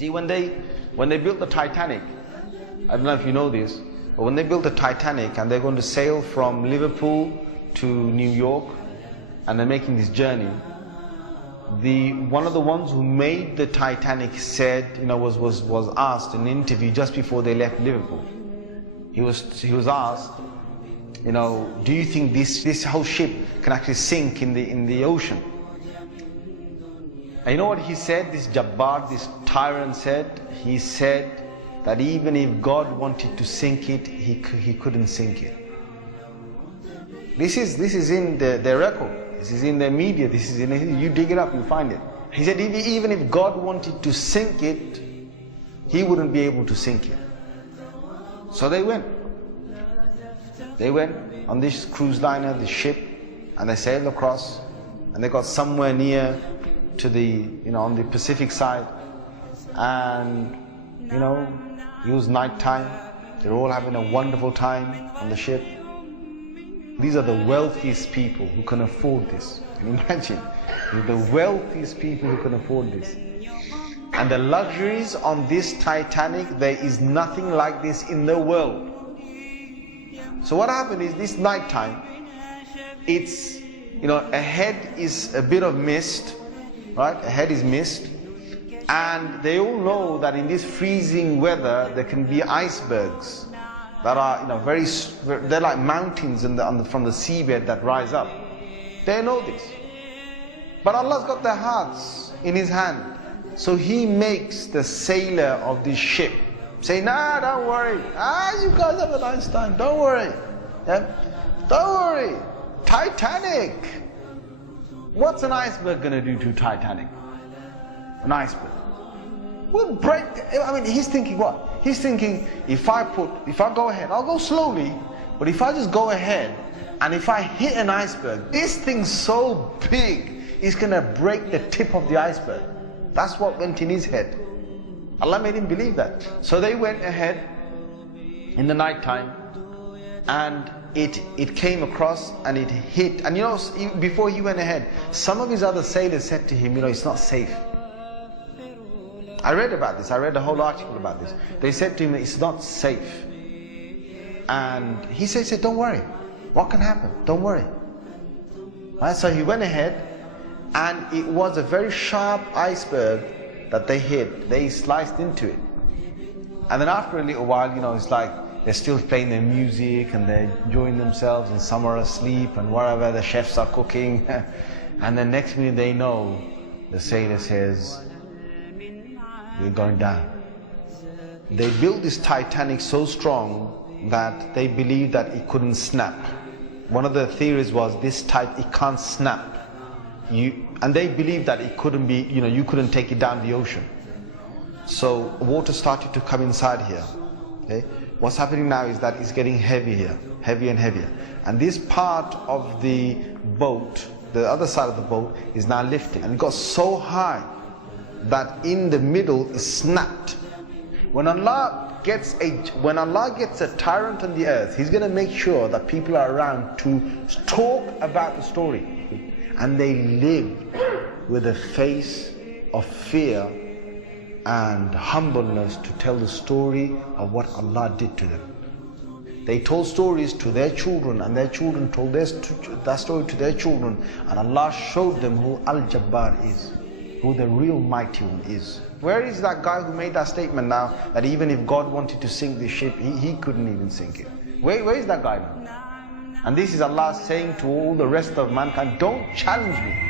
See, when they built the Titanic, I don't know if you know this, but when they built the Titanic and they're going to sail from Liverpool to New York, and they're making this journey, one of the ones who made the Titanic said, was asked in an interview just before they left Liverpool. He was asked, do you think this whole ship can actually sink in the ocean? And you know what he said? This Jabbar, this tyrant said. He said that even if God wanted to sink it, he couldn't sink it. This is in their record. This is in their media. This is you dig it up, you find it. He said even if God wanted to sink it, he wouldn't be able to sink it. So they went. They went on this cruise liner, this ship, and they sailed across, and they got somewhere near to the, on the Pacific side, and it was night time. They're all having a wonderful time on the ship. These are the wealthiest people who can afford this. Can you imagine? They're the wealthiest people who can afford this. And the luxuries on this Titanic, there is nothing like this in the world. So what happened is, this night time, it's, ahead is a bit of mist, right? Ahead is mist. And they all know that in this freezing weather, there can be icebergs that are, they're like mountains from the seabed that rise up. They know this. But Allah's got their hearts in His hand. So He makes the sailor of this ship say, nah, don't worry. You guys have a nice time. Don't worry. Yeah? Don't worry. Titanic. What's an iceberg going to do to Titanic? An iceberg. We'll break. He's thinking what? He's thinking, if I go ahead, I'll go slowly, but if I just go ahead, and if I hit an iceberg, this thing's so big, it's going to break the tip of the iceberg. That's what went in his head. Allah made him believe that. So they went ahead in the night time, and it came across and it hit. And before he went ahead, some of his other sailors said to him, it's not safe. I read about this. I read a whole article about this. They said to him, it's not safe. And he said, don't worry. What can happen? Don't worry. Right? So he went ahead, and it was a very sharp iceberg that they hit. They sliced into it. And then after a little while, it's like they're still playing their music and they're enjoying themselves, and some are asleep and whatever, the chefs are cooking. And then next minute they know, the sailor says, we're going down. They built this Titanic so strong that they believed that it couldn't snap. One of the theories was it can't snap. And they believed that it couldn't be, you couldn't take it down the ocean. So water started to come inside here. Okay? What's happening now is that it's getting heavy here, heavier and heavier. And this part of the boat, the other side of the boat, is now lifting. And it got so high that in the middle is snapped. When Allah gets a tyrant on the earth, He's going to make sure that people are around to talk about the story, and they live with a face of fear and humbleness to tell the story of what Allah did to them. They told stories to their children, and their children told that story to their children, and Allah showed them who Al-Jabbar is, who the real mighty one is. Where is that guy who made that statement now, that even if God wanted to sink this ship, he couldn't even sink it? Where is that guy now? And this is Allah saying to all the rest of mankind, don't challenge me.